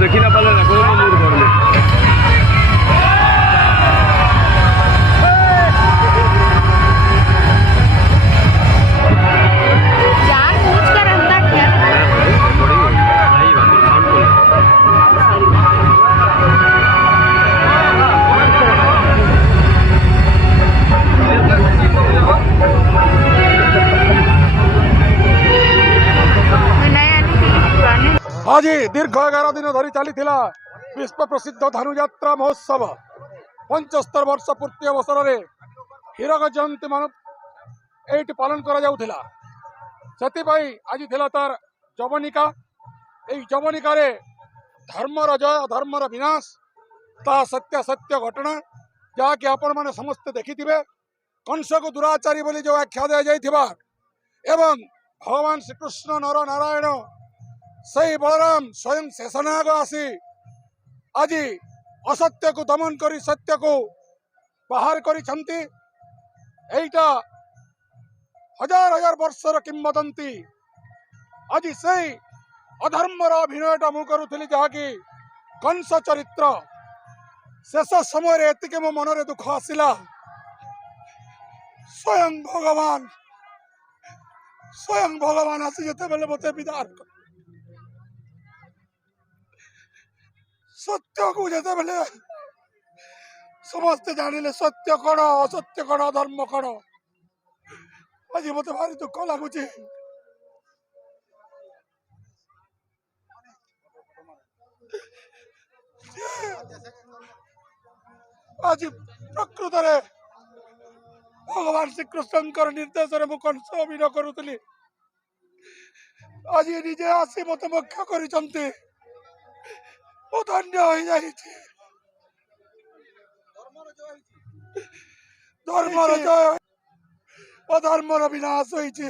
देखी ना पाले ना कोई मंदिर करले आज दीर्घ 11 दिन धरी चली विश्व प्रसिद्ध धनुयात्रा महोत्सव 75 वर्ष पूर्ति अवसर में हीरक जयंती मान ये पालन करा आज थिला तार जवनिका जवनिका धर्मर जय अधर्मर विनाश ता सत्य सत्य घटना जहाँकि आपण मैंने समस्ते देखिथिबे कंस को दुराचारी बोली जो आख्या दिया जाइथिबा एवं भगवान श्रीकृष्ण नर नारायण सही बलराम स्वयं शेषनाग आसी आज असत्य को दमन करी सत्य को बाहर करिसंती एटा हजार हजार वर्षर किंवदंती आज सही अधर्मर अभिनयटा मु करुथली जहाँकि कंस चरित्र शेष समय एतिके मो मनरे दुख आसिला स्वयं भगवान आसी जेते बेले मते विदार सत्य को जेते बेले समस्ते जानिले सत्य कण असत्य कण धर्म कण आज मत भारी दुख लगुच आज प्रकृत भगवान श्रीकृष्ण निर्देश मु कंस अभिनय करुली आज निजे आसी मत मुख्य कर धन्य हो जाए धर्मर जय अधर्मर विनाश होइछे।